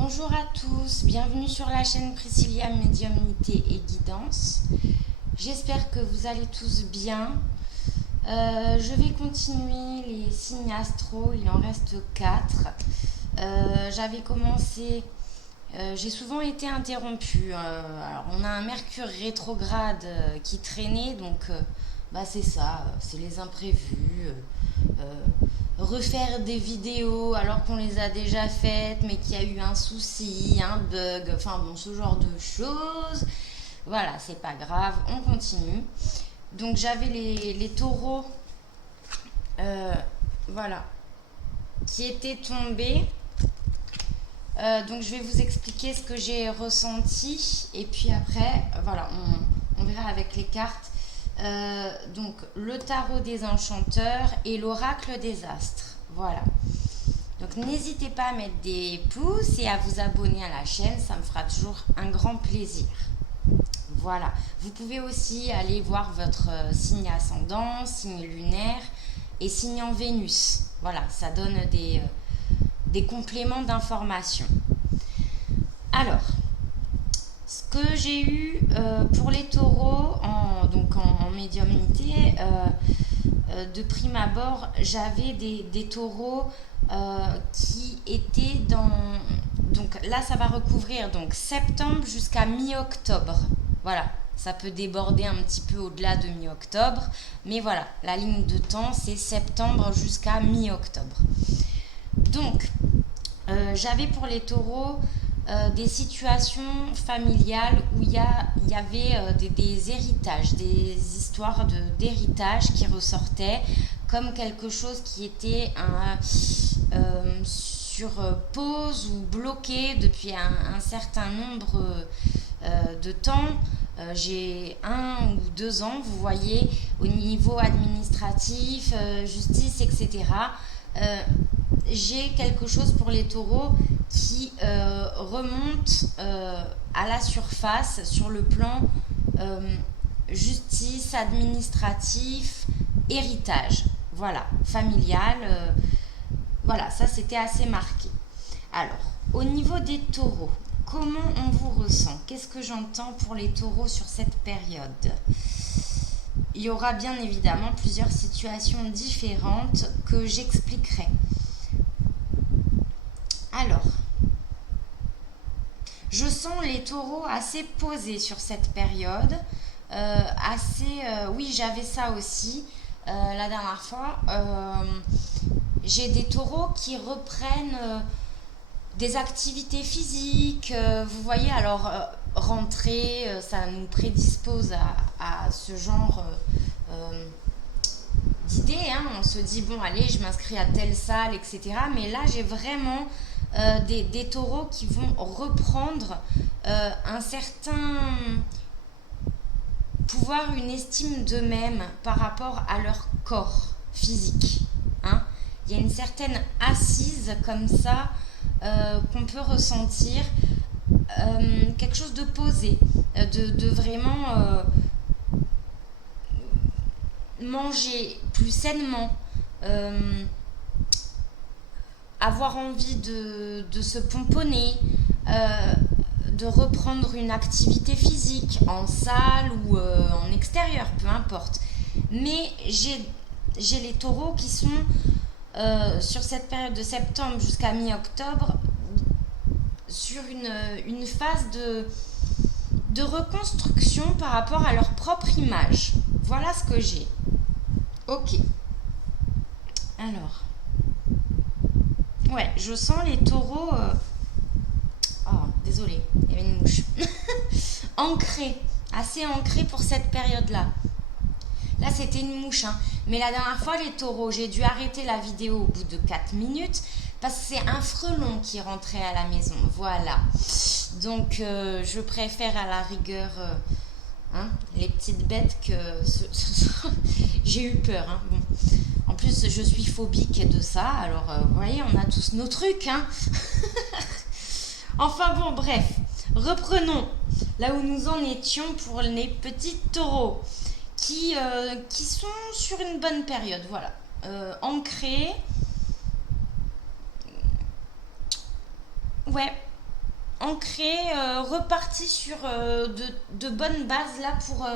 Bonjour à tous, bienvenue sur la chaîne Priscilla Médiumnité et Guidance. J'espère que vous allez tous bien. Je vais continuer les signes astro, il en reste 4. J'avais commencé, j'ai souvent été interrompue. Alors on a un Mercure rétrograde qui traînait, donc c'est ça, c'est les imprévus. Euh, Refaire des vidéos alors qu'on les a déjà faites mais qu'il y a eu un souci, un bug, enfin bon, ce genre de choses. Voilà, c'est pas grave, on continue. Donc j'avais les taureaux, euh, voilà, qui étaient tombés. Donc je vais vous expliquer ce que j'ai ressenti et puis après, voilà, on verra avec les cartes. Donc le tarot des enchanteurs et l'oracle des astres. Voilà. Donc n'hésitez pas à mettre des pouces et à vous abonner à la chaîne, ça me fera toujours un grand plaisir. Voilà. Vous pouvez aussi aller voir votre signe ascendant, signe lunaire et signe en Vénus. Voilà, ça donne des compléments d'information. Alors, ce que j'ai eu pour les taureaux en médiumnité, de prime abord, j'avais des taureaux qui étaient dans... Donc là, ça va recouvrir donc septembre jusqu'à mi-octobre. Voilà, ça peut déborder un petit peu au-delà de mi-octobre. Mais voilà, la ligne de temps, c'est septembre jusqu'à mi-octobre. Donc, j'avais pour les taureaux des situations familiales où il y avait des héritages, des histoires d'héritage qui ressortaient comme quelque chose qui était sur pause ou bloqué depuis un certain nombre de temps. J'ai 1 ou 2 ans, vous voyez, au niveau administratif, justice, etc. J'ai quelque chose pour les taureaux qui remonte à la surface sur le plan justice, administratif, héritage, voilà, familial, voilà, ça c'était assez marqué. Alors, au niveau des taureaux, comment on vous ressent? Qu'est-ce que j'entends pour les taureaux sur cette période? Il y aura bien évidemment plusieurs situations différentes que j'expliquerai. Alors, je sens les taureaux assez posés sur cette période. Oui, j'avais ça aussi la dernière fois. J'ai des taureaux qui reprennent des activités physiques. Vous voyez, alors rentrer, ça nous prédispose à ce genre d'idées. Hein. On se dit, bon, allez, je m'inscris à telle salle, etc. Mais là, j'ai vraiment des taureaux qui vont reprendre un certain pouvoir, une estime d'eux-mêmes par rapport à leur corps physique. Hein. Il y a une certaine assise comme ça qu'on peut ressentir, quelque chose de posé, de vraiment manger plus sainement, avoir envie de se pomponner, de reprendre une activité physique en salle ou en extérieur, peu importe. Mais j'ai les taureaux qui sont sur cette période de septembre jusqu'à mi-octobre sur une phase de reconstruction par rapport à leur propre image. Voilà ce que j'ai. Ok. Alors. Ouais, je sens les taureaux... Oh, désolé, il y avait une mouche. Ancrés, assez ancrés pour cette période-là. Là, c'était une mouche, hein. Mais la dernière fois, les taureaux, j'ai dû arrêter la vidéo au bout de 4 minutes parce que c'est un frelon qui rentrait à la maison. Voilà. Donc, je préfère à la rigueur hein, les petites bêtes que... J'ai eu peur. Hein. Bon. En plus, je suis phobique de ça. Alors, vous voyez, on a tous nos trucs. Hein. Enfin bon, bref. Reprenons là où nous en étions pour les petits taureaux qui sont sur une bonne période. Voilà. Ancrés. Ouais. ancré, reparti sur de bonnes bases là pour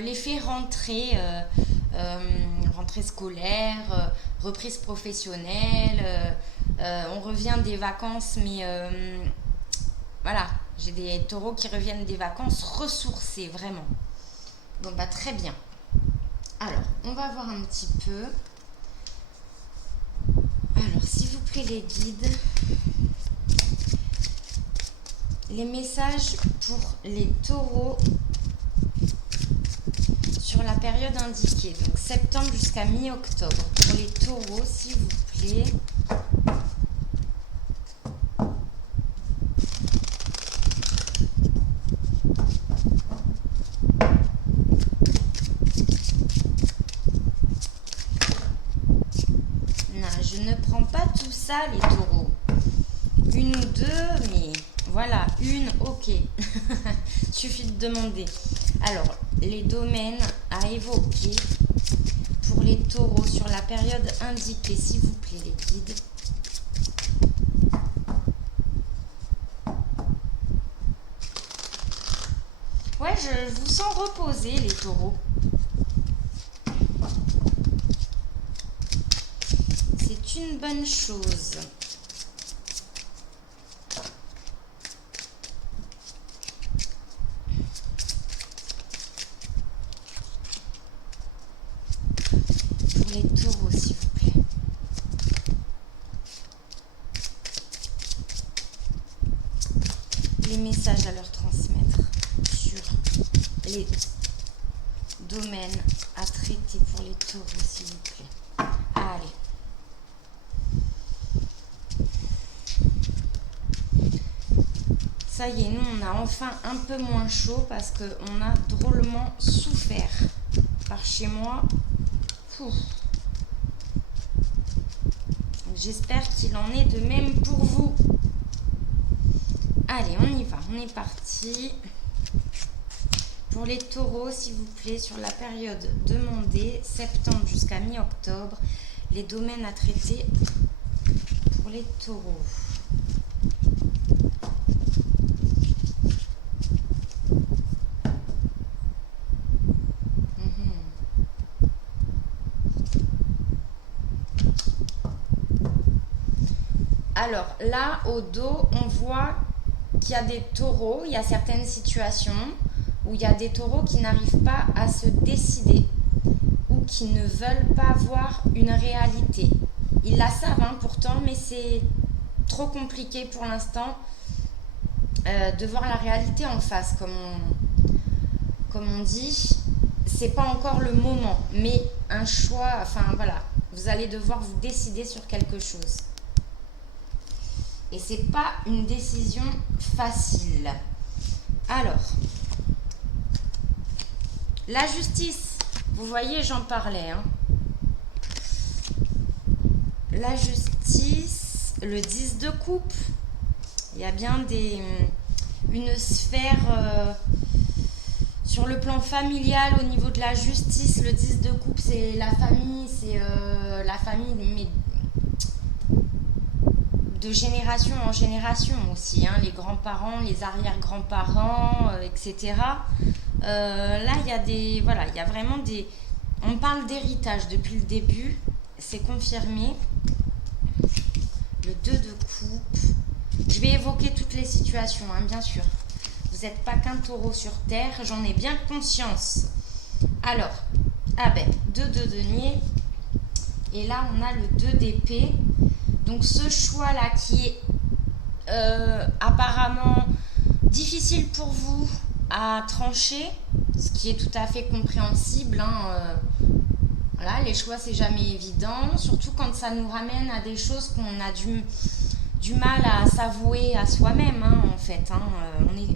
l'effet rentrée, rentrée scolaire, reprise professionnelle. On revient des vacances, mais voilà, j'ai des taureaux qui reviennent des vacances ressourcés, vraiment. Bon, bah très bien. Alors, on va voir un petit peu. Alors, s'il vous plaît, les guides, les messages pour les taureaux sur la période indiquée, donc septembre jusqu'à mi-octobre. Pour les taureaux, s'il vous plaît. Non, je ne prends pas tout ça, les taureaux. Une ou deux, mais voilà, une, ok. Suffit de demander. Alors, les domaines à évoquer pour les taureaux sur la période indiquée, s'il vous plaît, les guides. Ouais, je vous sens reposer, les taureaux. C'est une bonne chose. Pour les taureaux, s'il vous plaît. Les messages à leur transmettre sur les domaines à traiter pour les taureaux, s'il vous plaît. Allez. Ça y est, nous on a enfin un peu moins chaud parce qu'on a drôlement souffert par chez moi. J'espère qu'il en est de même pour vous. Allez, on y va, on est parti. Pour les taureaux, s'il vous plaît, sur la période demandée, septembre jusqu'à mi-octobre, les domaines à traiter pour les taureaux. Alors là, au dos, on voit qu'il y a des taureaux, il y a certaines situations où il y a des taureaux qui n'arrivent pas à se décider ou qui ne veulent pas voir une réalité. Ils la savent pourtant, mais c'est trop compliqué pour l'instant de voir la réalité en face, comme on dit. C'est pas encore le moment, mais un choix, enfin voilà, vous allez devoir vous décider sur quelque chose. Et c'est pas une décision facile. Alors, la justice, vous voyez, j'en parlais. La justice, le 10 de coupe, il y a bien une sphère sur le plan familial au niveau de la justice. Le 10 de coupe, c'est la famille, mais de génération en génération aussi, les grands-parents, les arrière-grands-parents, etc. Là, il y a vraiment on parle d'héritage depuis le début, c'est confirmé. Le 2 de coupe. Je vais évoquer toutes les situations, bien sûr. Vous n'êtes pas qu'un taureau sur terre, j'en ai bien conscience. Alors, 2 de denier. Et là, on a le 2 d'épée. Donc, ce choix-là qui est apparemment difficile pour vous à trancher, ce qui est tout à fait compréhensible. Voilà, les choix, c'est jamais évident, surtout quand ça nous ramène à des choses qu'on a du mal à s'avouer à soi-même, en fait. On est,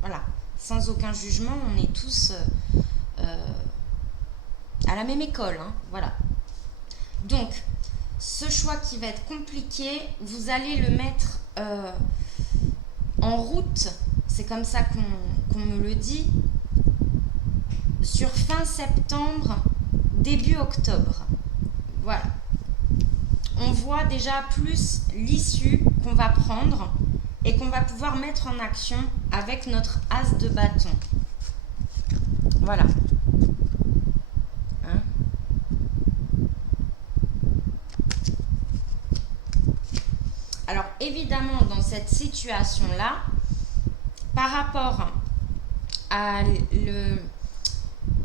voilà, sans aucun jugement, on est tous à la même école, voilà. Donc, ce choix qui va être compliqué, vous allez le mettre en route, c'est comme ça qu'on me le dit, sur fin septembre, début octobre. Voilà. On voit déjà plus l'issue qu'on va prendre et qu'on va pouvoir mettre en action avec notre as de bâton. Voilà. Hein? Alors évidemment, dans cette situation-là, par rapport à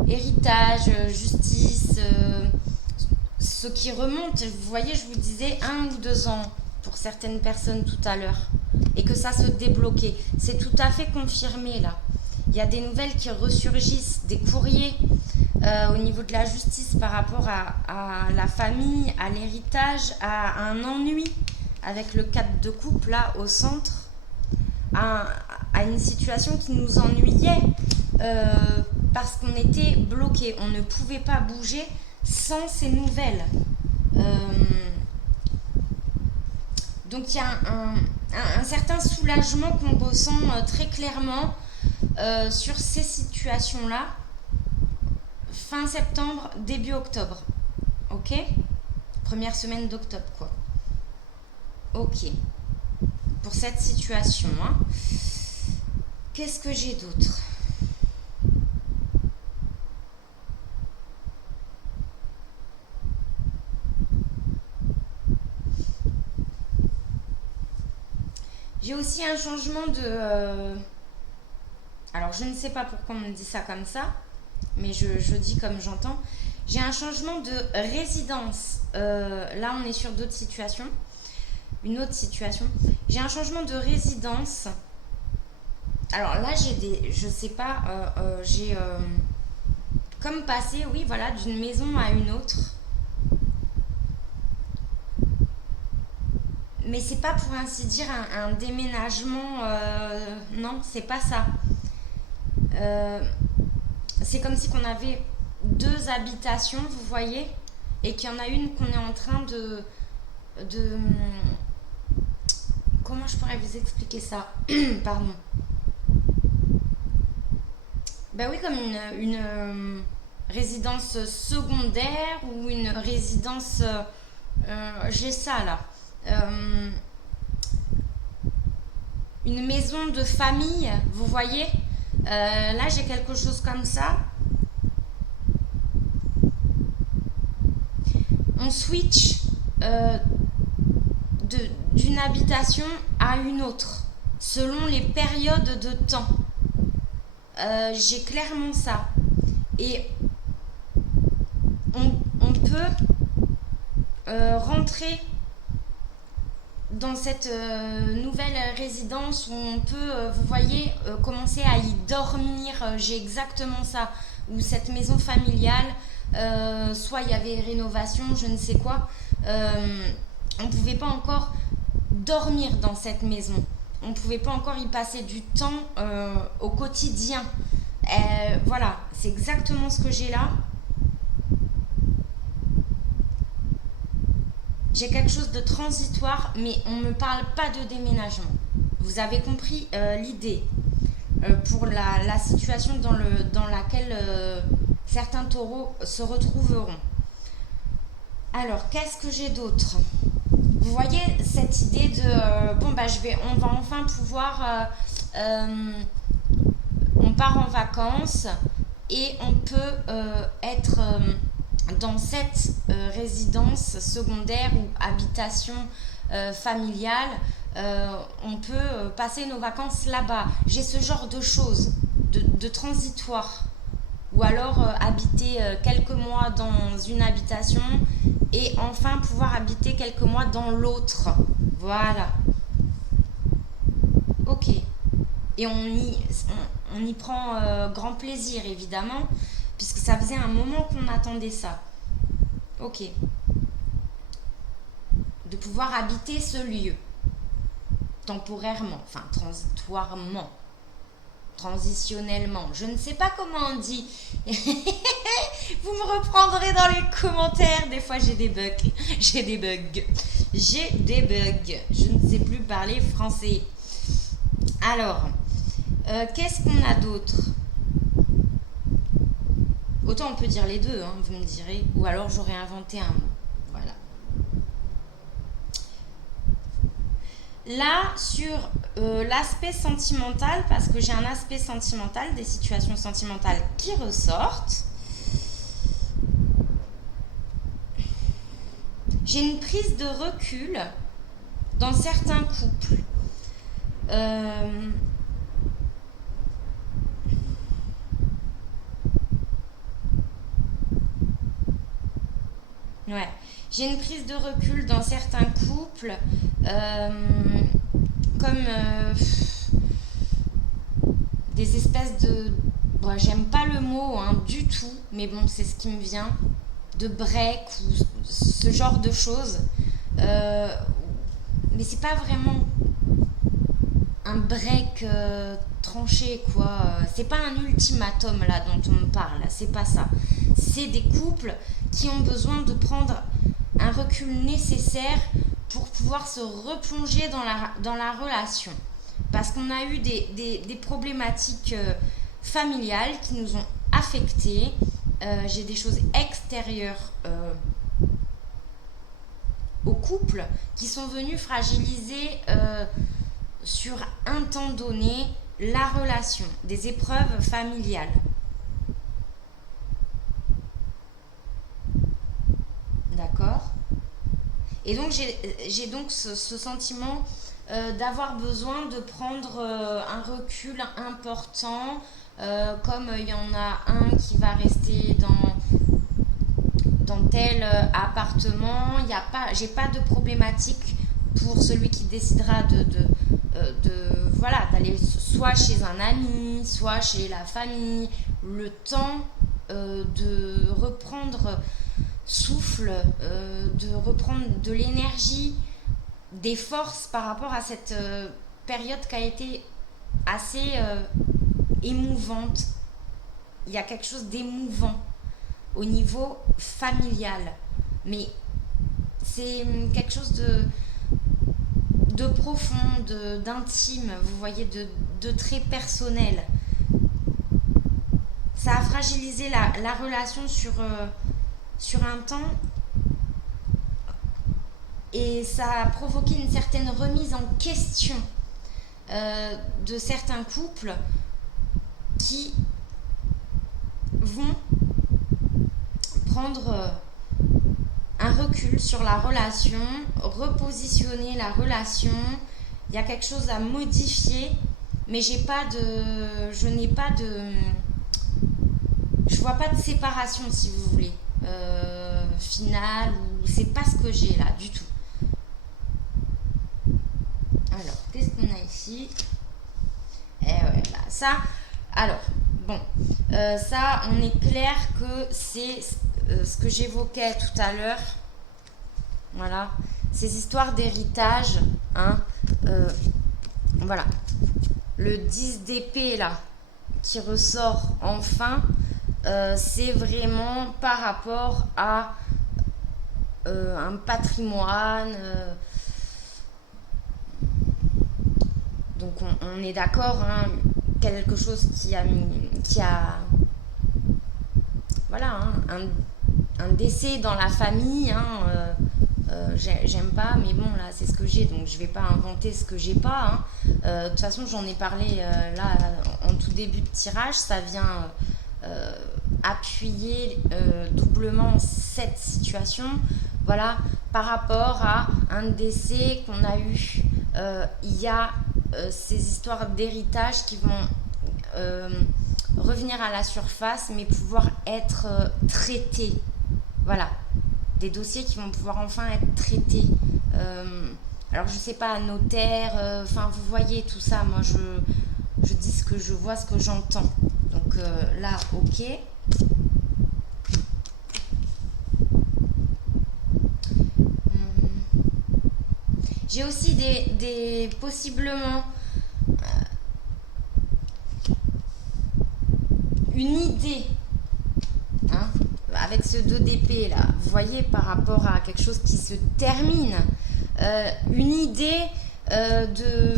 l'héritage, justice, ce qui remonte, vous voyez, je vous disais 1 ou 2 ans pour certaines personnes tout à l'heure, et que ça se débloquait. C'est tout à fait confirmé là. Il y a des nouvelles qui ressurgissent, des courriers au niveau de la justice par rapport à la famille, à l'héritage, à un ennui avec le cadre de couple là au centre, à une situation qui nous ennuyait parce qu'on était bloqué, on ne pouvait pas bouger sans ces nouvelles. Donc il y a un certain soulagement qu'on ressent très clairement sur ces situations-là, fin septembre, début octobre. Ok? Première semaine d'octobre, quoi. Ok. Pour cette situation, hein. Qu'est-ce que j'ai d'autre? J'ai aussi un changement de... Alors, je ne sais pas pourquoi on me dit ça comme ça, mais je dis comme j'entends. J'ai un changement de résidence. Là, on est sur d'autres situations. Une autre situation. J'ai un changement de résidence. Alors là, j'ai des... Je sais pas, j'ai... comme passé, oui, voilà, d'une maison à une autre. Mais c'est pas pour ainsi dire un déménagement, non, c'est pas ça. C'est comme si qu'on avait 2 habitations, vous voyez, et qu'il y en a une qu'on est en train de comment je pourrais vous expliquer ça? Pardon. Ben oui, comme une résidence secondaire ou une résidence... j'ai ça là. Une maison de famille, vous voyez. Là, j'ai quelque chose comme ça. On switch d'une habitation à une autre, selon les périodes de temps. J'ai clairement ça. Et on peut rentrer dans cette nouvelle résidence où on peut, vous voyez, commencer à y dormir. J'ai exactement ça. Ou cette maison familiale, soit il y avait rénovation, je ne sais quoi. On ne pouvait pas encore dormir dans cette maison. On ne pouvait pas encore y passer du temps au quotidien. Voilà, c'est exactement ce que j'ai là. J'ai quelque chose de transitoire, mais on ne me parle pas de déménagement. Vous avez compris l'idée pour la situation dans laquelle certains taureaux se retrouveront. Alors, qu'est-ce que j'ai d'autre? Vous voyez cette idée de bon bah on va enfin pouvoir on part en vacances et on peut être dans cette résidence secondaire ou habitation familiale. On peut passer nos vacances là-bas. J'ai ce genre de choses, de transitoire. Ou alors habiter quelques mois dans une habitation et enfin pouvoir habiter quelques mois dans l'autre. Voilà. Ok. Et on y prend grand plaisir, évidemment, puisque ça faisait un moment qu'on attendait ça. Ok. De pouvoir habiter ce lieu. Temporairement, enfin transitoirement. Transitionnellement. Je ne sais pas comment on dit. Vous me reprendrez dans les commentaires. Des fois, j'ai des bugs. J'ai des bugs. J'ai des bugs. Je ne sais plus parler français. Alors, qu'est-ce qu'on a d'autre? Autant on peut dire les deux, hein, vous me direz. Ou alors j'aurais inventé un mot. Voilà. Là, sur l'aspect sentimental, parce que j'ai un aspect sentimental, des situations sentimentales qui ressortent, j'ai une prise de recul dans certains couples. Euh, ouais, j'ai une prise de recul dans certains couples, euh, comme des espèces de... Bon, j'aime pas le mot hein, du tout, mais bon, c'est ce qui me vient. De break ou ce genre de choses. Euh, mais c'est pas vraiment un break tranché, quoi. C'est pas un ultimatum là dont on me parle, c'est pas ça. C'est des couples qui ont besoin de prendre un recul nécessaire pour pouvoir se replonger dans la relation. Parce qu'on a eu des problématiques familiales qui nous ont affectés. J'ai des choses extérieures au couple qui sont venues fragiliser sur un temps donné la relation, des épreuves familiales. D'accord. Et donc j'ai donc ce sentiment d'avoir besoin de prendre un recul important, comme il y en a un qui va rester dans tel appartement, il y a pas, j'ai pas de problématique pour celui qui décidera voilà, d'aller soit chez un ami, soit chez la famille, le temps de reprendre souffle, de reprendre de l'énergie, des forces par rapport à cette période qui a été assez émouvante. Il y a quelque chose d'émouvant au niveau familial. Mais c'est quelque chose de profond, d'intime, vous voyez, de très personnel. Ça a fragilisé la relation sur un temps et ça a provoqué une certaine remise en question de certains couples qui vont prendre un recul sur la relation, repositionner la relation. Il y a quelque chose à modifier, mais je n'ai pas de, je vois pas de séparation si vous voulez, finale ou c'est pas ce que j'ai là du tout. Alors, qu'est-ce qu'on a ici? Eh ouais, bah ça. Alors, bon, ça, on est clair que c'est ce que j'évoquais tout à l'heure. Voilà, ces histoires d'héritage, hein. Voilà, le 10 d'épée là, qui ressort enfin, c'est vraiment par rapport à un patrimoine. Donc on est d'accord, hein, quelque chose qui a voilà, hein, un décès dans la famille. Hein, j'aime pas, mais bon, là, c'est ce que j'ai, donc je vais pas inventer ce que j'ai pas. Hein. De toute façon, j'en ai parlé là en tout début de tirage, ça vient appuyer doublement cette situation. Voilà, par rapport à un décès qu'on a eu, il y a ces histoires d'héritage qui vont revenir à la surface, mais pouvoir être traitées. Voilà, des dossiers qui vont pouvoir enfin être traités. Alors je sais pas, notaire, enfin vous voyez tout ça, moi je dis ce que je vois, ce que j'entends. Donc là, ok. J'ai aussi des possiblement une idée, hein, avec ce 2 d'épée là, vous voyez, par rapport à quelque chose qui se termine, une idée de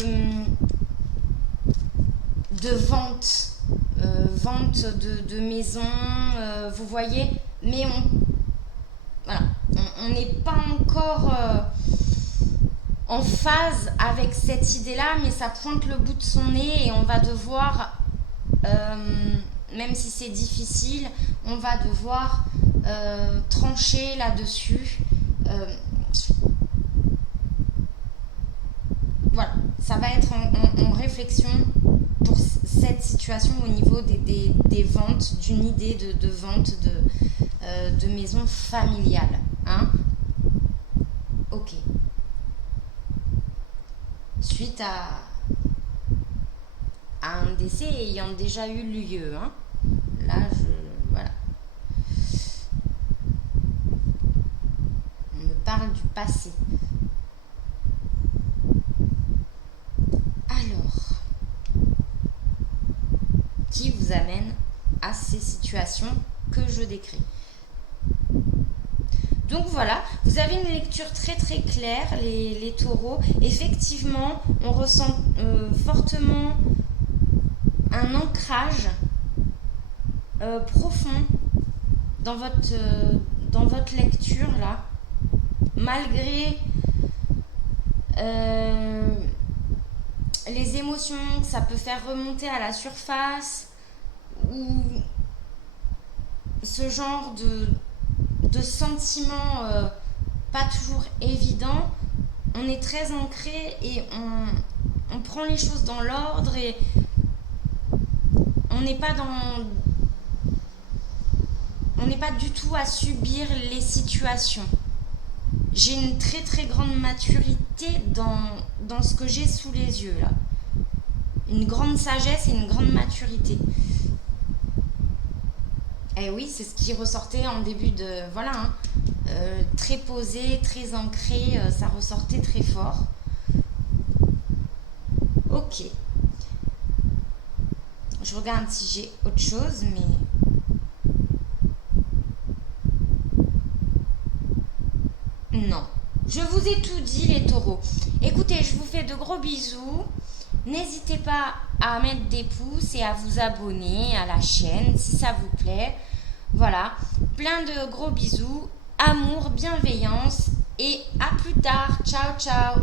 vente, vente de maison, vous voyez, mais voilà, on n'est pas encore en phase avec cette idée-là, mais ça pointe le bout de son nez et on va devoir, même si c'est difficile, on va devoir trancher là-dessus. Voilà, ça va être en réflexion pour cette situation au niveau des ventes, d'une idée de vente de maison familiale. Hein. Ok. Suite à un décès ayant déjà eu lieu. Hein. Là, voilà. On me parle du passé. Alors, qui vous amène à ces situations que je décris. Donc voilà, vous avez une lecture très très claire, les taureaux. Effectivement, on ressent fortement un ancrage profond dans votre lecture là, malgré les émotions que ça peut faire remonter à la surface ou ce genre de sentiments pas toujours évidents. On est très ancré et on prend les choses dans l'ordre et on n'est pas du tout à subir les situations. J'ai une très très grande maturité dans ce que j'ai sous les yeux là. Une grande sagesse et une grande maturité. Et oui, c'est ce qui ressortait en début de... Voilà, hein, très posé, très ancré, ça ressortait très fort. Ok. Je regarde si j'ai autre chose, mais... Non. Je vous ai tout dit, les taureaux. Écoutez, je vous fais de gros bisous. N'hésitez pas à mettre des pouces et à vous abonner à la chaîne si ça vous plaît. Voilà, plein de gros bisous, amour, bienveillance et à plus tard. Ciao, ciao.